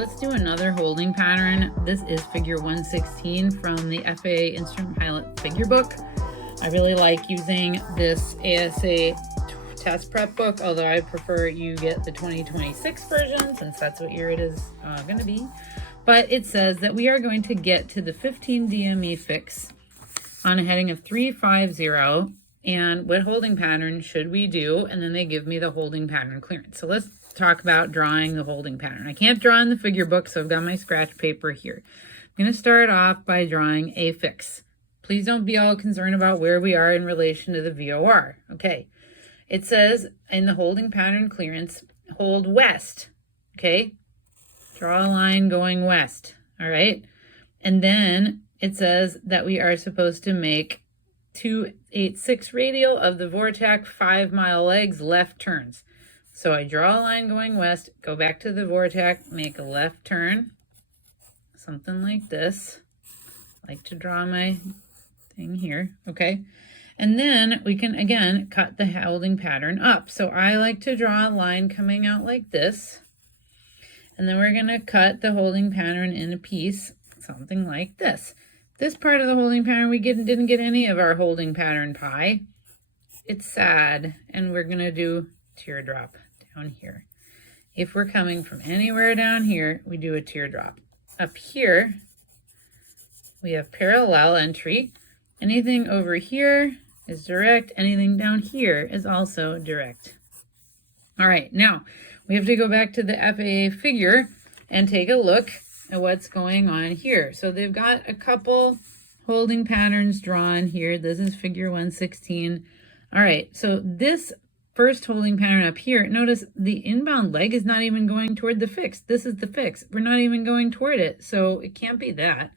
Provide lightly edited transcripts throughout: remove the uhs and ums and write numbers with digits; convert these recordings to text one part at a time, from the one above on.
let's do another holding pattern. This is figure 116 from the FAA Instrument Pilot Figure Book. I really like using this ASA test prep book, although I prefer you get the 2026 version since that's what year it is going to be. But it says that we are going to get to the 15 DME fix on a heading of 350, and what holding pattern should we do? And then they give me the holding pattern clearance. So let's talk about drawing the holding pattern. I can't draw in the figure book, so I've got my scratch paper here. I'm going to start off by drawing a fix. Please don't be all concerned about where we are in relation to the VOR. Okay, it says in the holding pattern clearance, hold west. Okay, draw a line going west. All right, and then it says that we are supposed to make 286 radial of the Vortac 5-mile legs left turns. So I draw a line going west, go back to the Vortac, make a left turn, something like this. I like to draw my thing here, okay? And then we can, again, cut the holding pattern up. So I like to draw a line coming out like this. And then we're gonna cut the holding pattern in a piece, something like this. This part of the holding pattern, we didn't get any of our holding pattern pie. It's sad, and we're gonna do teardrop down here. If we're coming from anywhere down here, we do a teardrop. Up here, we have parallel entry. Anything over here is direct. Anything down here is also direct. All right, now we have to go back to the FAA figure and take a look at what's going on here. So they've got a couple holding patterns drawn here. This is figure 116. All right, so this first holding pattern up here, notice the inbound leg is not even going toward the fix. This is the fix. We're not even going toward it, so it can't be that.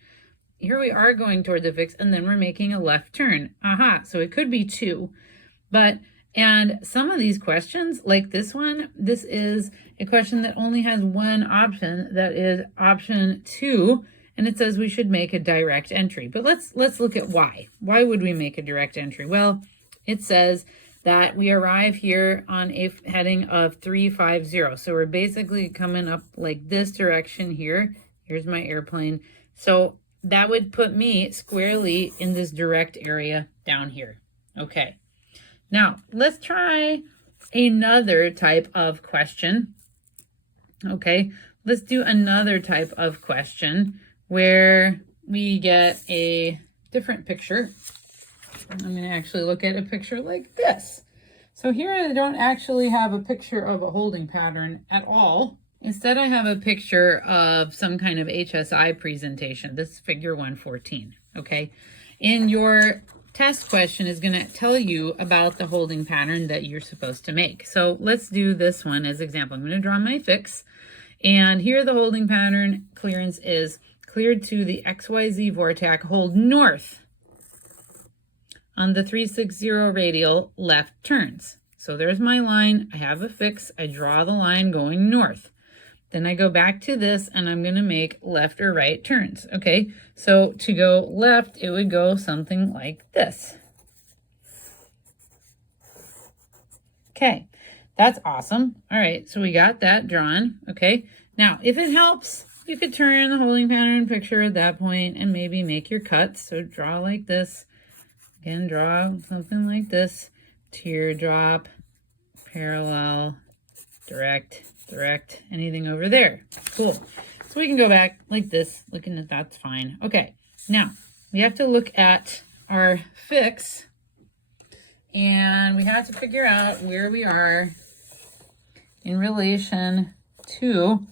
Here we are going toward the fix, and then we're making a left turn. Aha, so it could be two. And some of these questions, like this one, this is a question that only has one option, that is option 2, and it says we should make a direct entry. But let's look at why. Why would we make a direct entry? Well, it says that we arrive here on a heading of 350. So we're basically coming up like this direction here. Here's my airplane. So that would put me squarely in this direct area down here. Okay. Now, let's try another type of question. Okay, let's do another type of question where we get a different picture. I'm going to actually look at a picture like this. So here I don't actually have a picture of a holding pattern at all. Instead, I have a picture of some kind of HSI presentation. This is figure 114, okay? In your test question is going to tell you about the holding pattern that you're supposed to make. So let's do this one as example. I'm going to draw my fix, and here the holding pattern clearance is cleared to the XYZ Vortac, hold north on the 360 radial left turns. So there's my line. I have a fix. I draw the line going north. Then I go back to this, and I'm going to make left or right turns. Okay, so to go left, it would go something like this. Okay, that's awesome. All right, so we got that drawn. Okay, now if it helps, you could turn the holding pattern picture at that point and maybe make your cuts. So draw like this. Again, draw something like this. Teardrop, parallel, direct, anything over there. Cool. So we can go back like this, looking at that's fine. Okay, now we have to look at our fix, and we have to figure out where we are in relation to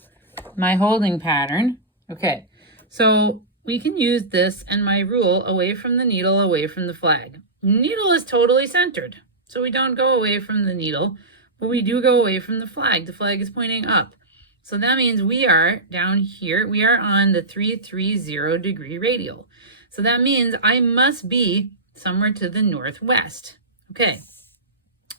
my holding pattern. Okay, so we can use this and my rule away from the needle, away from the flag. Needle is totally centered, so we don't go away from the needle, but we do go away from the flag. The flag is pointing up. So that means we are down here. We are on the 330 degree radial. So that means I must be somewhere to the northwest. Okay.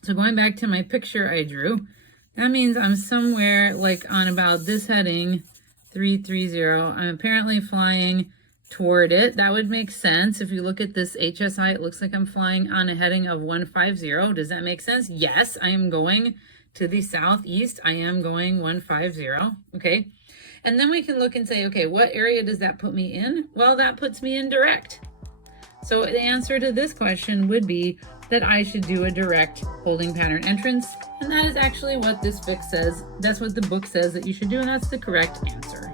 So going back to my picture I drew, that means I'm somewhere like on about this heading, 330. I'm apparently flying toward it. That would make sense. If you look at this HSI, it looks like I'm flying on a heading of 150. Does that make sense? Yes, I am going to the southeast. I am going 150. Okay. And then we can look and say, okay, what area does that put me in? Well, that puts me in direct. So the answer to this question would be that I should do a direct holding pattern entrance. And that is actually what this book says. That's what the book says that you should do, and that's the correct answer.